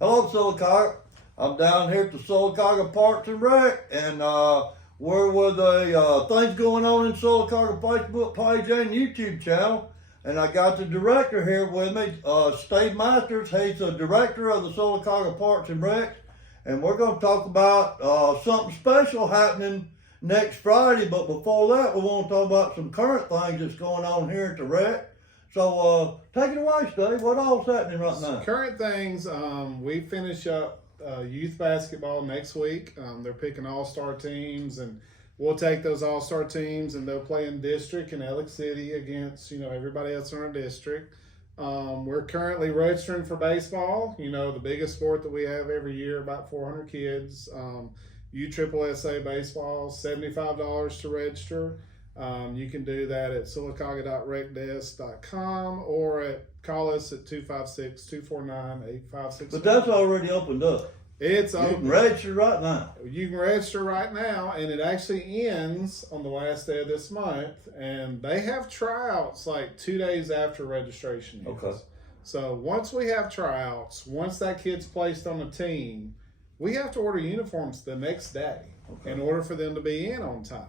Hello, Sylacauga. I'm down here at the Sylacauga Parks and Rec, and we're with things going on in Sylacauga Facebook page and YouTube channel. And I got the director here with me, Steve Masters. He's the director of the Sylacauga Parks and Rec, and we're going to talk about something special happening next Friday. But before that, we want to talk about some current things that's going on here at the Rec. So take it away, Steve. What all's happening right now? Current things, we finish up youth basketball next week. They're picking all-star teams, and we'll take those all-star teams, and they'll play in district in Alex City against, everybody else in our district. We're currently registering for baseball, the biggest sport that we have every year, about 400 kids. USSSA baseball, $75 to register. You can do that at sylacauga.recdesk.com or call us at 256-249-8561. But that's already opened up. It's open. You can register right now. You can register right now, and it actually ends on the last day of this month. And they have tryouts like 2 days after registration ends. Okay. So once we have tryouts, once that kid's placed on a team, we have to order uniforms the next day in order for them to be in on time.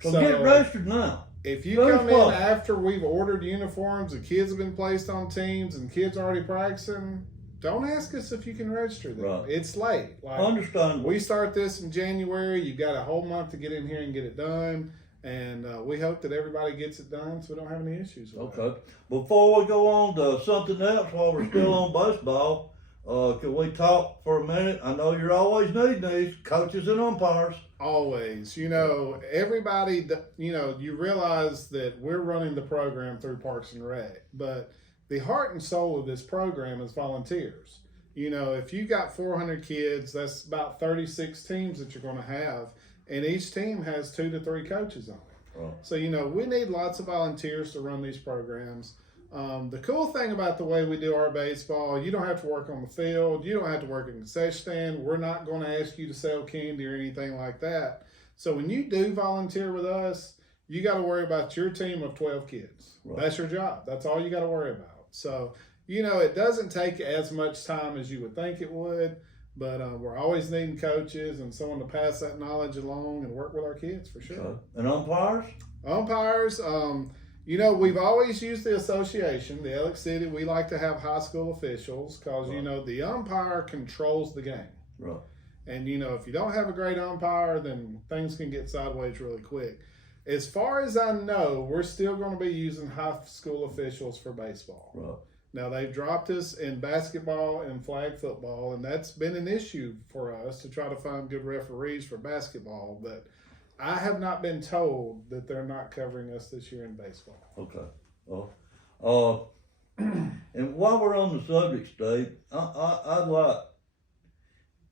So get registered now. If you come in after we've ordered uniforms, the kids have been placed on teams, and kids already practicing, don't ask us if you can register them. Right. It's late. Understandable. We start this in January. You've got a whole month to get in here and get it done. And we hope that everybody gets it done so we don't have any issues with it. Okay. Before we go on to something else while we're still on baseball, can we talk for a minute? I know you're always needing these coaches and umpires. Always. Everybody, you realize that we're running the program through Parks and Rec, but the heart and soul of this program is volunteers. If you got 400 kids, that's about 36 teams that you're going to have, and each team has 2 to 3 coaches on it. Right. So, we need lots of volunteers to run these programs. The cool thing about the way we do our baseball, you don't have to work on the field. You don't have to work in the concession stand. We're not going to ask you to sell candy or anything like that. So when you do volunteer with us, you got to worry about your team of 12 kids. Right. That's your job. That's all you got to worry about. So, it doesn't take as much time as you would think it would, but we're always needing coaches and someone to pass that knowledge along and work with our kids for sure. Okay. And umpires? Umpires, we've always used the association, the Alex City. We like to have high school officials because, the umpire controls the game. Right. And, if you don't have a great umpire, then things can get sideways really quick. As far as I know, we're still going to be using high school officials for baseball. Right. Now, they've dropped us in basketball and flag football, and that's been an issue for us to try to find good referees for basketball, but I have not been told that they're not covering us this year in baseball. Okay. And while we're on the subject, Steve, I'd like,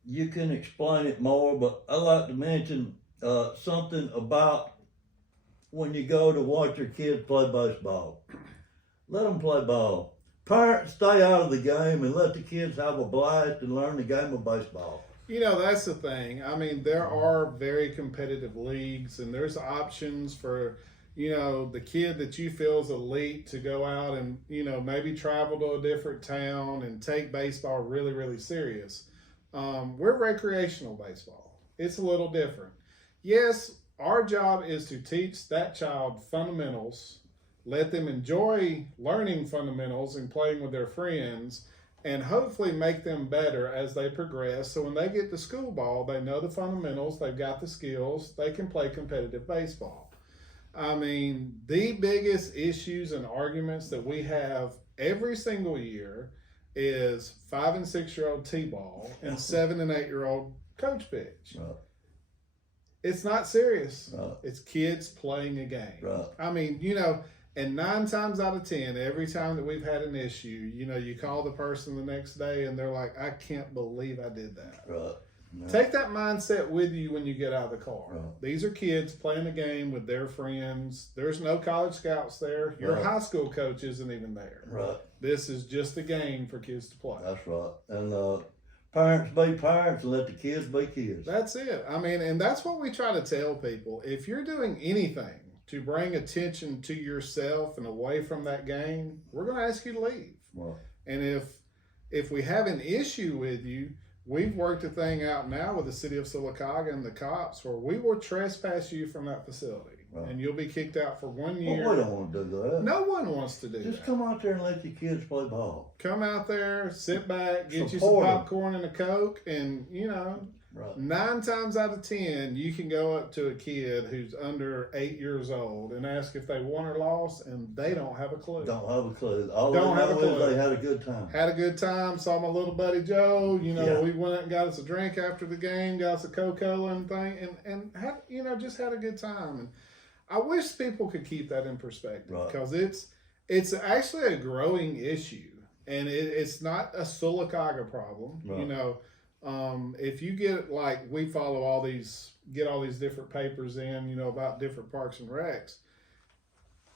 you can explain it more, but I'd like to mention something about when you go to watch your kids play baseball. Let them play ball. Parents, stay out of the game and let the kids have a blast and learn the game of baseball. That's the thing. I mean, there are very competitive leagues, and there's options for, the kid that you feel is elite to go out and, maybe travel to a different town and take baseball really, really serious. We're recreational baseball. It's a little different. Yes, our job is to teach that child fundamentals, let them enjoy learning fundamentals and playing with their friends, and hopefully make them better as they progress. So when they get to school ball, they know the fundamentals, they've got the skills, they can play competitive baseball. I mean, the biggest issues and arguments that we have every single year is 5 and 6 year old T-ball and 7 and 8 year old coach pitch. Right. It's not serious. Right. It's kids playing a game. Right. I mean, and 9 times out of 10, every time that we've had an issue, you call the person the next day and they're like, I can't believe I did that. Right. No. Take that mindset with you when you get out of the car. Right. These are kids playing a game with their friends. There's no college scouts there. Your high school coach isn't even there. Right. This is just a game for kids to play. That's right. And parents be parents and let the kids be kids. That's it. I mean, and that's what we try to tell people. If you're doing anything to bring attention to yourself and away from that game, we're going to ask you to leave. Right. And if If we have an issue with you, we've worked a thing out now with the city of Sylacauga and the cops where we will trespass you from that facility. Right. And you'll be kicked out for 1 year. Well, we don't want to do that. No one wants to do Just that. come out there and let your kids play ball. Come out there, sit back, get you some Support 'em. popcorn and a Coke, and, you know, Right. 9 times out of 10, you can go up to a kid who's under 8 years old and ask if they won or lost, and they don't have a clue. Don't have a clue. All Don't they have a know clue. is they had a good time. Had a good time, saw my little buddy Joe, you know, Yeah. we went out and got us a drink after the game, got us a Coca-Cola and thing, and had, you know, just had a good time. And I wish people could keep that in perspective, Right. because it's actually a growing issue, and it's not a Sylacauga problem. Right. You know, if you get, like, we follow get all these different papers in, you know, about different parks and recs.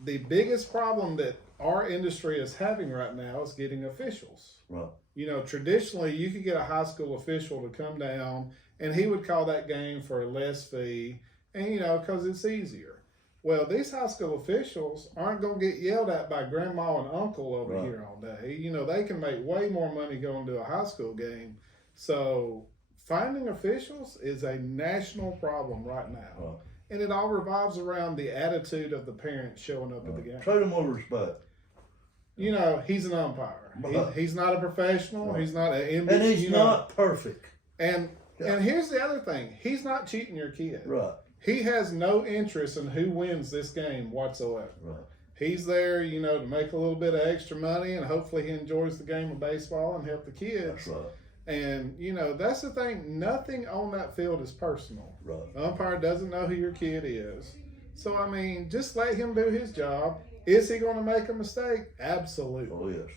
The biggest problem that our industry is having right now is getting officials. Right. You know, traditionally you could get a high school official to come down and he would call that game for a less fee, and, you know, because it's easier. Well, these high school officials aren't going to get yelled at by grandma and uncle over Right. here all day. You know, they can make way more money going to a high school game. So finding officials is a national problem right now. Right. And it all revolves around the attitude of the parents showing up at the game. Treat them with respect. You know, he's an umpire. He's not a professional. Right. He's not an And he's not perfect. And here's the other thing. He's not cheating your kid. Right. He has no interest in who wins this game whatsoever. Right. He's there, you know, to make a little bit of extra money, and hopefully he enjoys the game of baseball and help the kids. That's right. And, you know, that's the thing. Nothing on that field is personal. Right. The umpire doesn't know who your kid is. So, I mean, just let him do his job. Is he going to make a mistake? Absolutely. Oh, yes.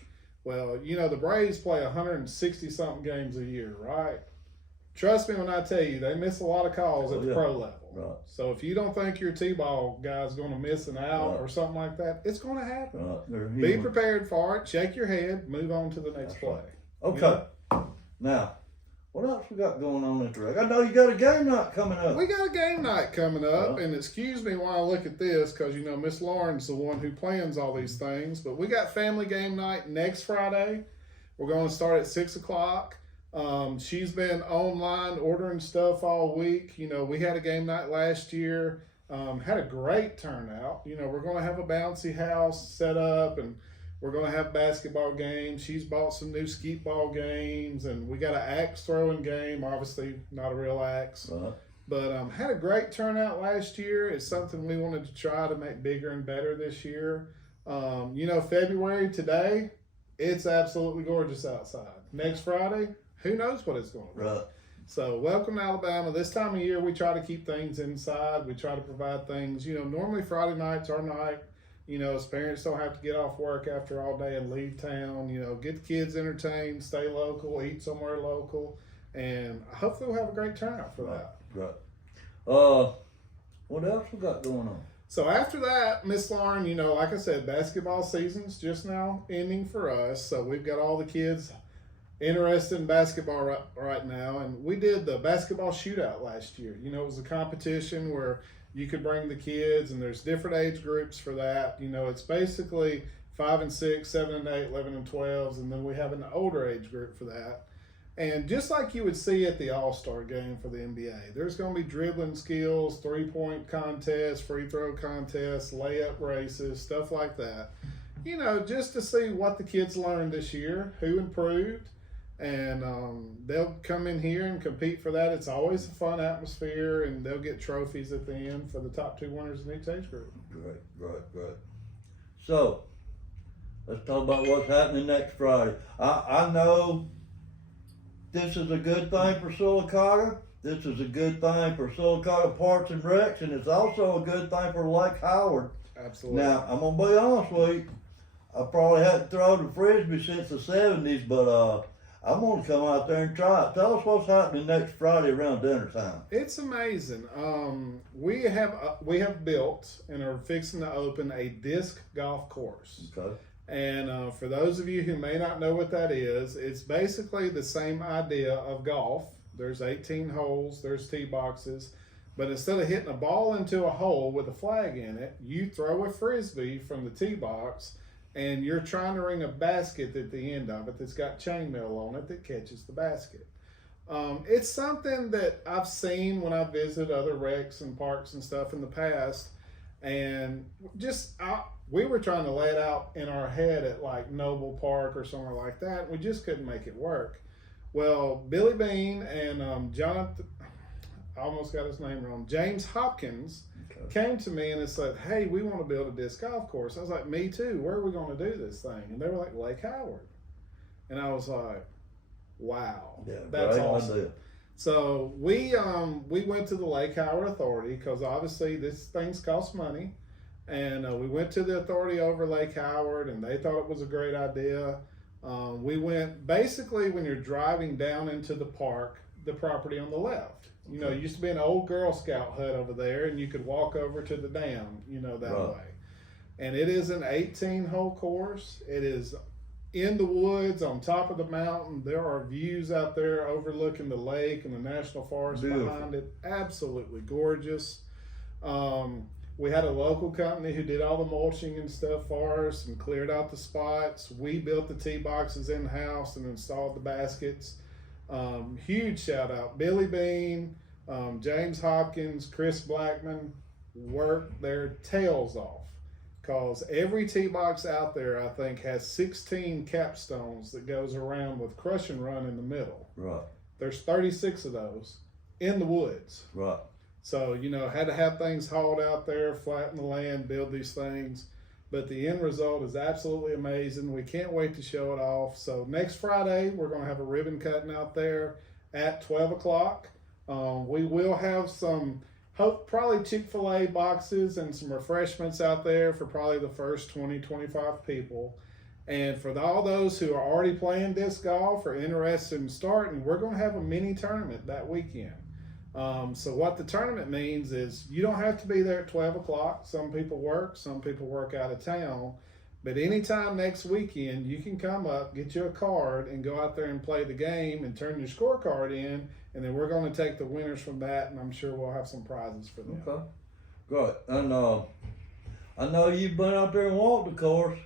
Well, you know, the Braves play 160-something games a year, right? Trust me when I tell you, they miss a lot of calls at the pro level. Right. So if you don't think your T-ball guy's going to miss an out Right. or something like that, it's going to happen. Right. They're Be human. prepared for it. Check your head. Move on to the next That's play. right. Okay. Now, what else we got going on at the rec? I know you got a game night coming up. We got a game night coming up, Yeah. and excuse me while I look at this, because, you know, Miss Lauren's the one who plans all these things, but we got family game night next Friday. We're going to start at 6 o'clock. She's been online ordering stuff all week. You know, we had a game night last year, had a great turnout. You know, we're going to have a bouncy house set up, and we're going to have basketball games. She's bought some new skeet ball games, and we got an axe throwing game, obviously not a real axe. Right. But had a great turnout last year. It's something we wanted to try to make bigger and better this year. You know, February today, it's absolutely gorgeous outside. Next Friday, who knows what it's going to be. Right. So welcome to Alabama. This time of year, we try to keep things inside. We try to provide things. You know, normally Friday night's our night. You know, as parents don't have to get off work after all day and leave town. You know, get the kids entertained, stay local, eat somewhere local, and hopefully we'll have a great turnout for that. Right. What else we got going on? So after that, Miss Lauren, you know, like I said, basketball season's just now ending for us. So we've got all the kids interested in basketball right now. And we did the basketball shootout last year. You know, it was a competition where you could bring the kids, and there's different age groups for that. You know, it's basically 5 and 6, 7 and 8, 11 and 12s, and then we have an older age group for that. And just like you would see at the All-Star game for the NBA, there's going to be dribbling skills, three-point contests, free throw contests, layup races, stuff like that. You know, just to see what the kids learned this year, who improved, and they'll come in here and compete for that. It's always a fun atmosphere, and they'll get trophies at the end for the top 2 winners in each age group. Great. So, let's talk about what's happening next Friday. I know this is a good thing for Sylacauga. This is a good thing for Sylacauga Parks and Recs, and it's also a good thing for Lake Howard. Absolutely. Now, I'm going to be honest with you. I probably hadn't thrown the Frisbee since the 70s, but I'm going to come out there and try it. Tell us what's happening next Friday around dinner time. It's amazing. We have built and are fixing to open a disc golf course. Okay. And for those of you who may not know what that is, it's basically the same idea of golf. There's 18 holes, there's tee boxes, but instead of hitting a ball into a hole with a flag in it, you throw a Frisbee from the tee box, and you're trying to ring a basket at the end of it that's got chainmail on it that catches the basket. It's something that I've seen when I visit other wrecks and parks and stuff in the past, and we were trying to lay it out in our head at like Noble Park or somewhere like that, and we just couldn't make it work. Well, Billy Bean and Jonathan, I almost got his name wrong, James Hopkins, came to me and it said, "Hey, we want to build a disc golf course." I was like, "Me too. Where are we going to do this thing?" And they were like, "Lake Howard." And I was like, "Wow, Yeah, that's great awesome." idea. So we went to the Lake Howard Authority because obviously this things cost money, and we went to the authority over Lake Howard, and they thought it was a great idea. We went basically when you're driving down into the park, the property on the left. You know, it used to be an old Girl Scout hut over there, and you could walk over to the dam, you know, that Right. way. And it is an 18-hole course. It is in the woods on top of the mountain. There are views out there overlooking the lake and the national forest Beautiful. behind it. Absolutely gorgeous. We had a local company who did all the mulching and stuff for us and cleared out the spots. We built the tee boxes in-house and installed the baskets. Huge shout out. Billy Bean, James Hopkins, Chris Blackman worked their tails off. Because every tee box out there, I think, has 16 capstones that goes around with crush and run in the middle. Right. There's 36 of those in the woods. Right. So, you know, had to have things hauled out there, flatten the land, build these things. But the end result is absolutely amazing. We can't wait to show it off. So next Friday, we're going to have a ribbon cutting out there at 12 o'clock. We will have some... probably Chick-fil-A boxes and some refreshments out there for probably the first 20, 25 people. And for all those who are already playing disc golf or interested in starting, we're going to have a mini tournament that weekend. So what the tournament means is you don't have to be there at 12 o'clock. Some people work out of town. But anytime next weekend, you can come up, get you a card, and go out there and play the game and turn your scorecard in. And then we're going to take the winners from that, and I'm sure we'll have some prizes for them. Okay. Great. And I know you've been out there and walked the course.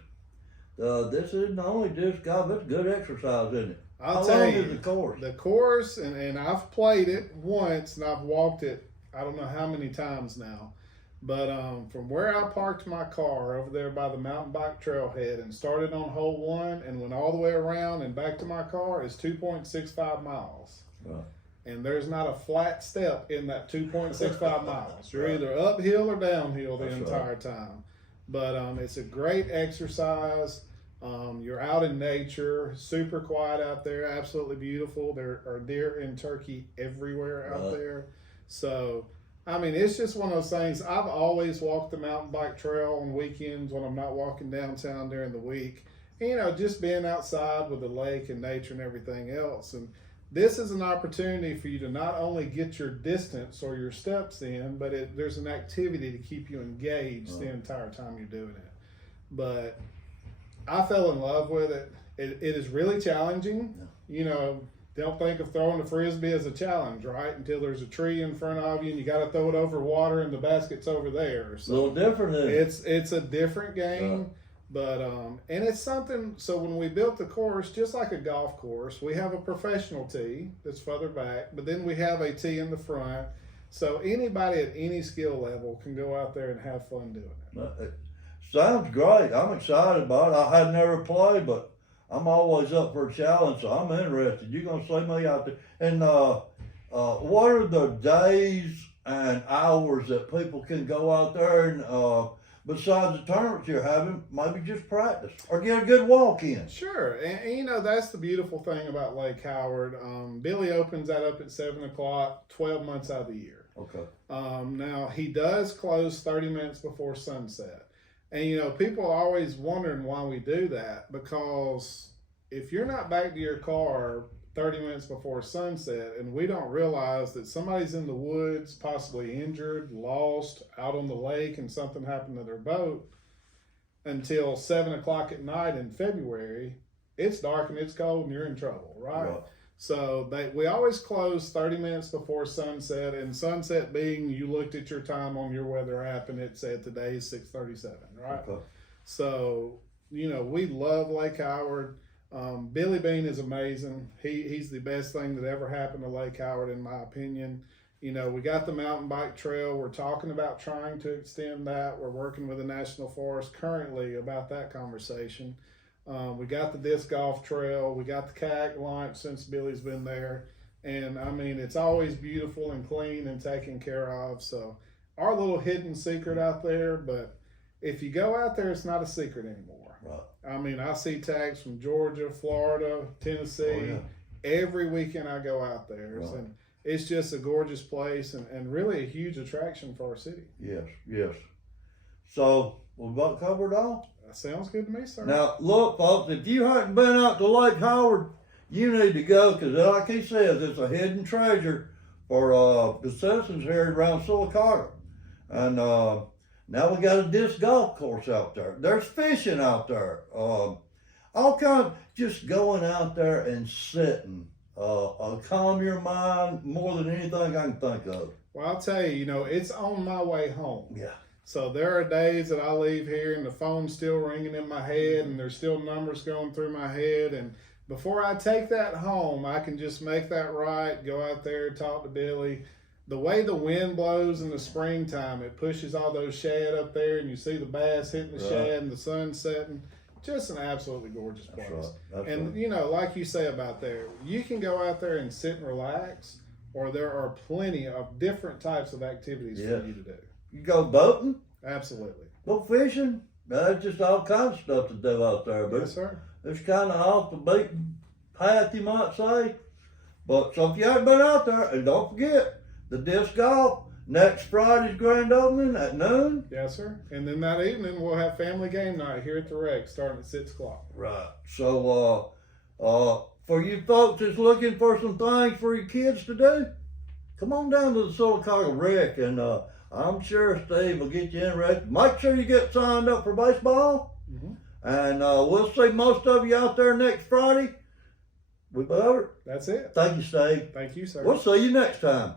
This isn't only disc golf, it's good exercise, isn't it? I'll How tell long you, is the course? the course, and I've played it once, and I've walked it, I don't know how many times now. But from where I parked my car over there by the mountain bike trailhead and started on hole 1 and went all the way around and back to my car is 2.65 miles. Right. And there's not a flat step in that 2.65 miles. You're either uphill or downhill the That's entire time. But it's a great exercise. You're out in nature, super quiet out there, absolutely beautiful. There are deer and turkey everywhere out there. So, I mean, it's just one of those things. I've always walked the mountain bike trail on weekends when I'm not walking downtown during the week. And, you know, just being outside with the lake and nature and everything else. And this is an opportunity for you to not only get your distance or your steps in, but there's an activity to keep you engaged the entire time you're doing it. But I fell in love with it. It is really challenging. You know, don't think of throwing a frisbee as a challenge, right? Until there's a tree in front of you and you got to throw it over water and the basket's over there. So a little different, isn't it? it's a different game. But and it's something. So when we built the course, just like a golf course, we have a professional tee that's further back, but then we have a tee in the front. So anybody at any skill level can go out there and have fun doing it. It sounds great. I'm excited about it. I had never played, but I'm always up for a challenge, so I'm interested. You're gonna see me out there. And what are the days and hours that people can go out there and besides the tournaments you're having, maybe just practice or get a good walk in? Sure, and you know, that's the beautiful thing about Lake Howard. Billy opens that up at 7 o'clock, 12 months out of the year. Okay. Now, he does close 30 minutes before sunset. And, you know, people are always wondering why we do that, because if you're not back to your car 30 minutes before sunset and we don't realize that somebody's in the woods, possibly injured, lost, out on the lake, and something happened to their boat until 7 o'clock at night in February, it's dark and it's cold and you're in trouble, right? So we always close 30 minutes before sunset, and sunset being you looked at your time on your weather app and it said today is 6:37, right? Okay. So we love Lake Howard. Billy Bean is amazing. He's the best thing that ever happened to Lake Howard, in my opinion. We got the mountain bike trail. We're talking about trying to extend that. We're working with the National Forest currently about that conversation. We got the disc golf trail. We got the kayak launch since Billy's been there. And I mean, it's always beautiful and clean and taken care of. So our little hidden secret out there, but if you go out there, it's not a secret anymore. Right. I mean, I see tags from Georgia, Florida, Tennessee. Every weekend I go out there. Right. And it's just a gorgeous place and really a huge attraction for our city. Yes, yes. So, we've about covered all? That sounds good to me, sir. Now, look, folks, if you haven't been out to Lake Howard, you need to go, because like he says, it's a hidden treasure for the citizens here around Sylacauga. And now we got a disc golf course out there. There's fishing out there. All kind of just going out there and sitting. Calm your mind more than anything I can think of. Well, I'll tell you, it's on my way home. Yeah. So there are days that I leave here and the phone's still ringing in my head and there's still numbers going through my head. And before I take that home, I can just make that right, go out there, talk to Billy. The way the wind blows in the springtime, it pushes all those shad up there and you see the bass hitting the shad and the sun setting. Just an absolutely gorgeous place. That's and, right. like you say about there, you can go out there and sit and relax, or there are plenty of different types of activities for you to do. You go boating? Absolutely. Go fishing? There's just all kinds of stuff to do out there. But Yes, sir. it's kind of off the beaten path, you might say. But so if you haven't been out there, and don't forget, the disc golf, next Friday's grand opening at noon. Yes, sir. And then that evening we'll have family game night here at the Rec starting at 6 o'clock. Right. So for you folks that's looking for some things for your kids to do, come on down to the Sylacauga Rec, and I'm sure Steve will get you interested. Make sure you get signed up for baseball, and we'll see most of you out there next Friday. We covered. That's it. Thank you, Steve. Thank you, sir. We'll see you next time.